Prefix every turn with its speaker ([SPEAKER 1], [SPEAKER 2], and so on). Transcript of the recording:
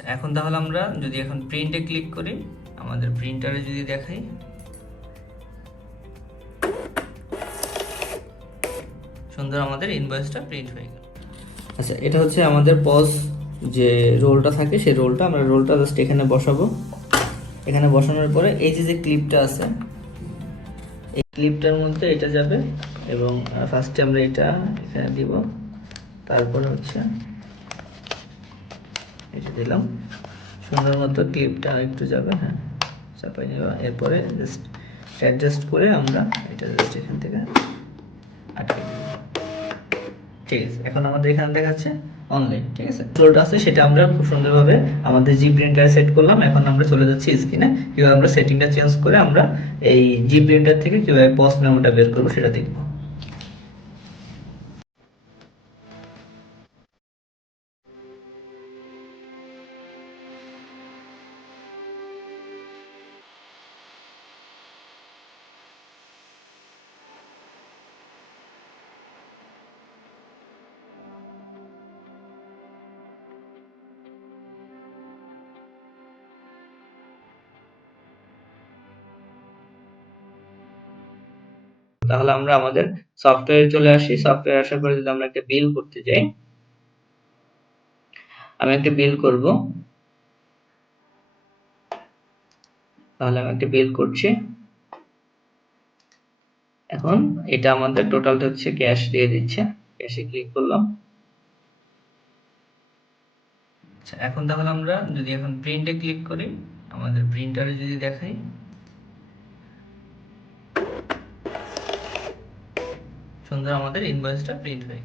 [SPEAKER 1] আচ্ছা এখন তাহলে আমরা যদি এখন প্রিন্টে ক্লিক করি, আমাদের প্রিন্টারে যদি দেখাই। সুন্দর আমাদের ইনভয়েসটা প্রিন্ট হয়ে গেল। আচ্ছা এটা হচ্ছে আমাদের পজ যে রোলটা থাকে, সেই রোলটা আমরা রোলটা জাস্ট এখানে বসাবো। এখানে বসানোর পরে এই যে যে ক্লিপটা আছে, এই ক্লিপটার মধ্যে এটা যাবে এবং ফার্স্টে আমরা এটা এখানে দিব। তারপরে হচ্ছে এটা দিলাম। সুন্দর মতো ক্লিপটা একটু যাবে হ্যাঁ। চাপাই নেওয়া এরপরে জাস্ট অ্যাডজাস্ট করে আমরা এটা জাস্ট এখান থেকে আটকে দিব। ঠিক আছে, এখন আমাদের এখানে দেখাচ্ছে অনলাইন ঠিক আছে? ফ্লোরটা আছে, সেটা আমরা খুব সুন্দরভাবে আমাদের জি প্রিন্টারে সেট করলাম। এখন আমরা চলে যাচ্ছি স্ক্রিনে কীভাবে আমরা সেটিংটা চেঞ্জ করে আমরা এই জি প্রিন্টার থেকে কীভাবে পস মেমোটা বের করব সেটা দেখব। তাহলে আমরা আমাদের সফটওয়্যারে চলে আসি। সফটওয়্যার আসার পরে যদি আমরা একটা বিল করতে যাই, আমি একটা বিল করব। তাহলে আমি একটা বিল করছি। এখন এটা আমাদের টোটালটা হচ্ছে ক্যাশ দিয়ে দিচ্ছে। ক্যাশে ক্লিক করলাম। আচ্ছা এখন তাহলে আমরা যদি এখন প্রিন্টে ক্লিক করি, আমাদের প্রিন্টারে যদি দেখাই সুন্দর আমাদের ইনভয়েসটা প্রিন্ট হয়ে।